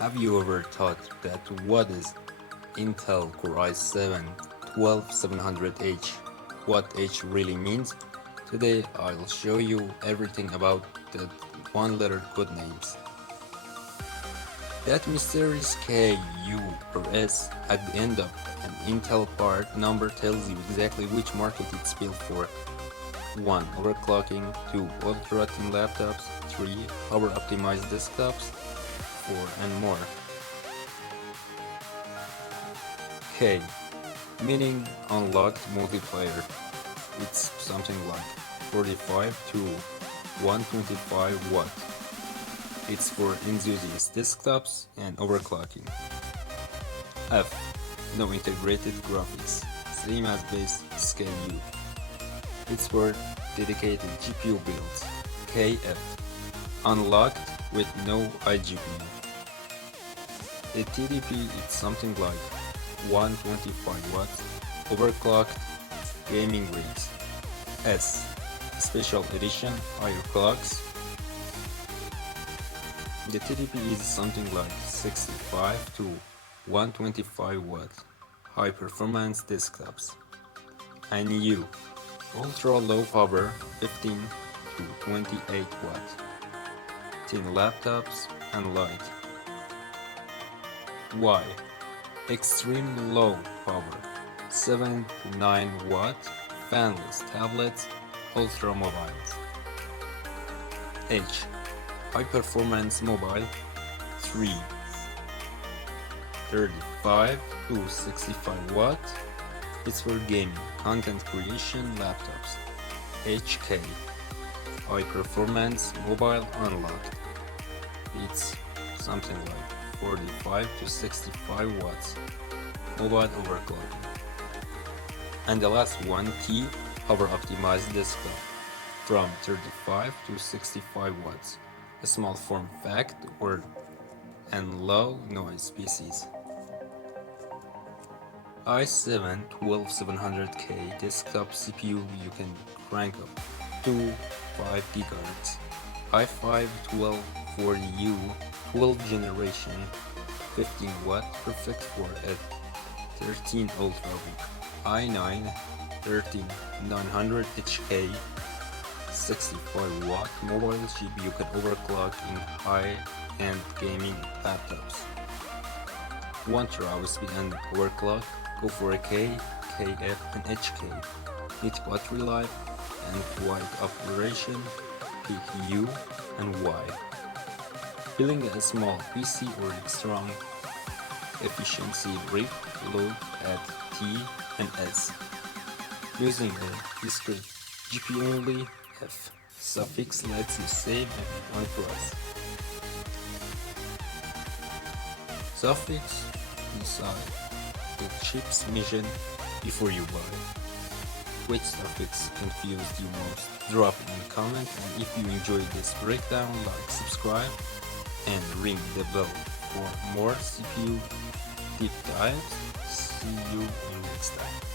Have you ever thought that what is Intel Core i7 12700H, what H really means? Today I'll show you everything about the one-letter code names. That mysterious K, U, or S at the end of an Intel part number tells you exactly which market it's built for. 1. Overclocking. 2. Ultra-thin laptops. 3. Power-optimized desktops. 4. And more. K, meaning unlocked multiplayer. It's something like 45 to 125 watt. It's for enthusiast desktops and overclocking. F, no integrated graphics, same as base scale U. It's for dedicated GPU builds. KF, unlocked with no iGPU. The TDP is something like 125 watts, overclocked gaming rigs. S, special edition, higher clocks. The TDP is something like 65 to 125 watts, high performance desktops. And U, ultra low power, 15 to 28 watts, thin laptops and light. Y, extreme low power, 7 to 9 watt, fanless tablets, ultra mobiles. H, high performance mobile, 3, 35 to 65 watt, it's for gaming, content creation laptops. HK, high performance mobile unlocked, it's something like 45 to 65 watts, mobile overclocking. And the last one, T, power optimized desktop, from 35 to 65 watts, a small form factor and low noise PCs. i7 12700K desktop CPU you can crank up to 5 GHz. i5 1240U 12th generation 15 watt, perfect for a 13 ultra book. i9 13900HK 65 watt mobile GPU can overclock in high-end gaming laptops. Want your USB and overclock? Go for a K, KF and HK. Need battery life and wide operation? Pick U and Y. Building a small PC or strong efficiency rig, look at T and S. Using a discrete GPU only, F. Suffix lets you save on price. Suffix, decide the chip's mission before you buy. Which suffix confused you most? Drop it in the comment, and if you enjoyed this breakdown, like, subscribe, and ring the bell for more CPU deep dives. See you in next time.